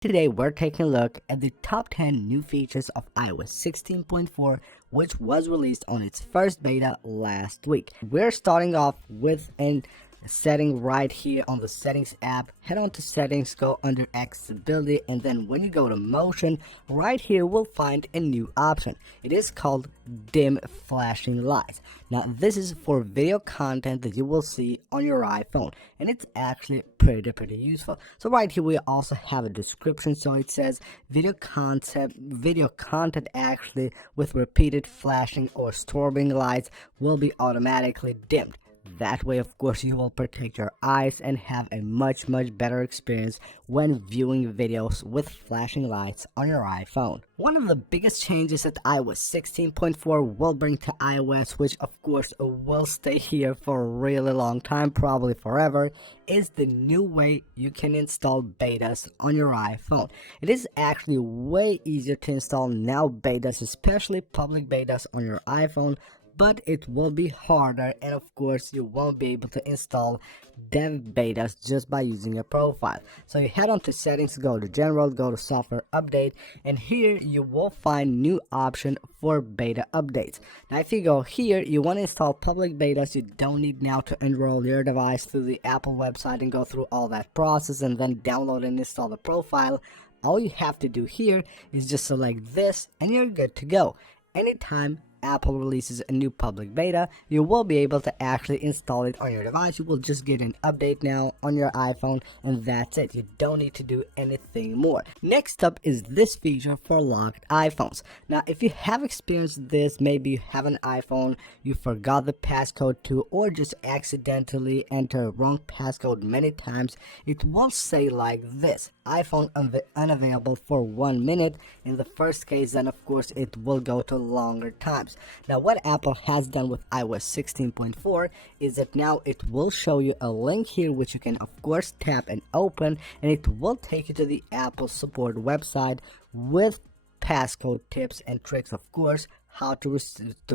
Today we're taking a look at the top 10 new features of iOS 16.4, which was released on its first beta last week. We're starting off with a setting right here on the settings app. Head on to settings, go under accessibility, and then when you go to motion, right here we'll find a new option. It is called dim flashing lights. Now this is for video content that you will see on your iPhone, and it's actually pretty useful. So right here we also have a description. So it says video content actually with repeated flashing or strobing lights will be automatically dimmed. That way, of course, you will protect your eyes and have a much better experience when viewing videos with flashing lights on your iPhone. One of the biggest changes that iOS 16.4 will bring to iOS, which of course will stay here for a really long time, probably forever, is the new way you can install betas on your iPhone. It is actually way easier to install now betas, especially public betas on your iPhone, but it will be harder, and of course you won't be able to install dev betas just by using a profile. So you head on to settings, go to general, go to software update, and here you will find new option for beta updates. Now if you go here, you want to install public betas. You don't need now to enroll your device through the Apple website and go through all that process and then download and install the profile. All you have to do here is just select this and you're good to go. Anytime Apple releases a new public beta, you will be able to actually install it on your device. You will just get an update now on your iPhone, and that's it. You don't need to do anything more. Next up is this feature for locked iPhones. Now if you have experienced this, maybe you have an iPhone, you forgot the passcode to, or just accidentally enter a wrong passcode many times, it will say like this: iPhone unavailable for 1 minute. In the first case, then of course it will go to longer times. Now what Apple has done with iOS 16.4 is that now it will show you a link here which you can of course tap and open, and it will take you to the Apple support website with passcode tips and tricks, of course, how to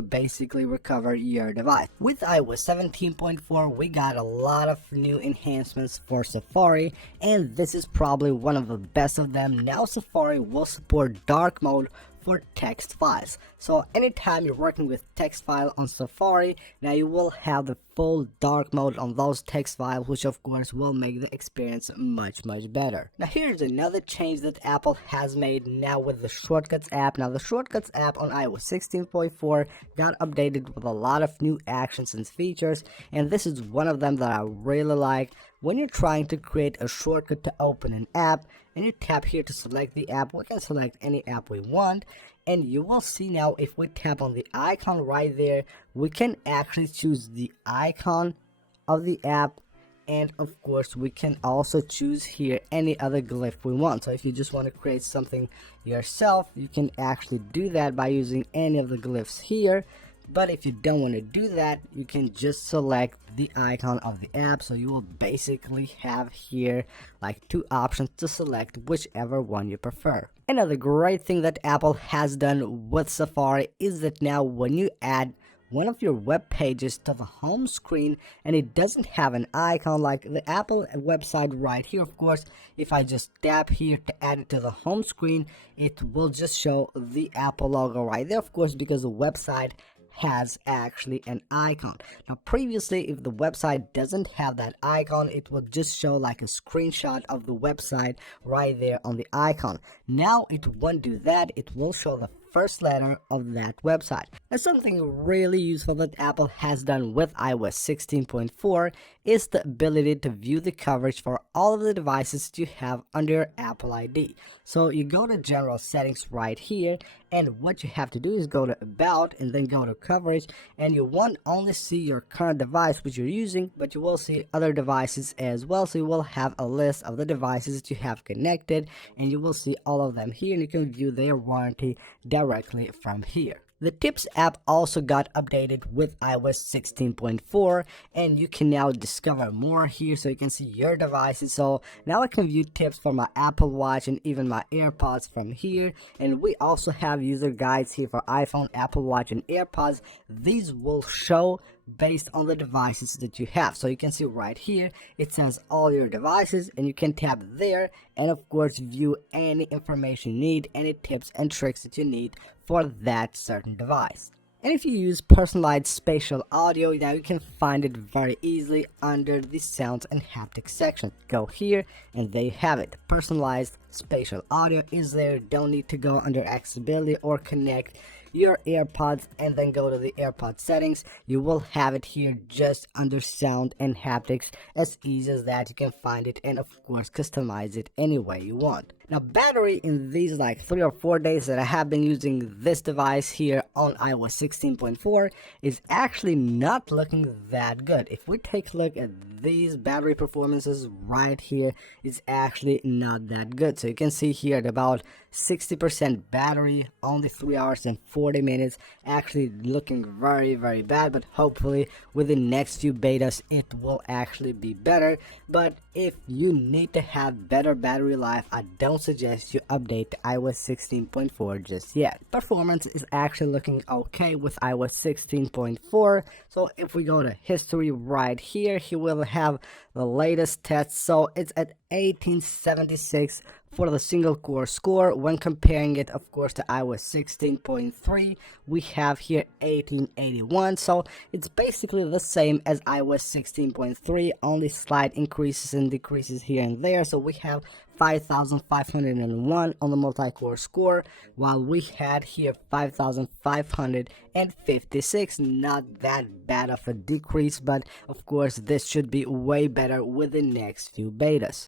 basically recover your device. With iOS 17.4 we got a lot of new enhancements for Safari, and this is probably one of the best of them. Now Safari will support dark mode for text files. So anytime you're working with text file on Safari, now you will have the full dark mode on those text files, which of course will make the experience much better. Now here's another change that Apple has made now with the Shortcuts app. Now the Shortcuts app on iOS 16.4 got updated with a lot of new actions and features, and this is one of them that I really like. When you're trying to create a shortcut to open an app and you tap here to select the app, we can select any app we want, and you will see now if we tap on the icon right there, we can actually choose the icon of the app, and of course we can also choose here any other glyph we want. So if you just want to create something yourself, you can actually do that by using any of the glyphs here. But if you don't want to do that, you can just select the icon of the app. So you will basically have here like two options to select whichever one you prefer. Another great thing that Apple has done with Safari is that now when you add one of your web pages to the home screen and it doesn't have an icon like the Apple website right here, of course, if I just tap here to add it to the home screen, it will just show the Apple logo right there, of course, because the website has actually an icon. Now previously, if the website doesn't have that icon, it will just show like a screenshot of the website right there on the icon. Now it won't do that. It will show the first letter of that website. Now something really useful that Apple has done with iOS 16.4 is the ability to view the coverage for all of the devices you have under your Apple ID. So you go to general settings right here, and what you have to do is go to about and then go to coverage, and you won't only see your current device which you're using, but you will see other devices as well. So you will have a list of the devices that you have connected, and you will see all of them here, and you can view their warranty directly from here. The Tips app also got updated with iOS 16.4, and you can now discover more here, so you can see your devices. So now I can view tips for my Apple Watch and even my AirPods from here, and we also have user guides here for iPhone, Apple Watch, and AirPods. These will show based on the devices that you have. So you can see right here it says all your devices, and you can tap there and of course view any information you need, any tips and tricks that you need for that certain device. And if you use personalized spatial audio, now you can find it very easily under the sounds and haptics section. Go here and there you have it. Personalized spatial audio is there. Don't need to go under accessibility or connect your AirPods and then go to the AirPod settings. You will have it here just under sound and haptics. As easy as that, you can find it and of course customize it any way you want. Now battery, in these like 3 or 4 days that I have been using this device here on iOS 16.4, is actually not looking that good. If we take a look at these battery performances right here, it's actually not that good. So you can see here at about 60% battery, only 3 hours and 40 minutes, actually looking very bad. But hopefully with the next few betas it will actually be better. But if you need to have better battery life, I don't suggest you update to iOS 16.4 just yet. Performance is actually looking okay with iOS 16.4. So if we go to history right here, he will have the latest test. So it's at 1876 for the single core score. When comparing it of course to iOS 16.3, we have here 1881. So it's basically the same as iOS 16.3, only slight increases and decreases here and there. So we have 5,501 on the multi-core score, while we had here 5,556. Not that bad of a decrease, but of course this should be way better with the next few betas.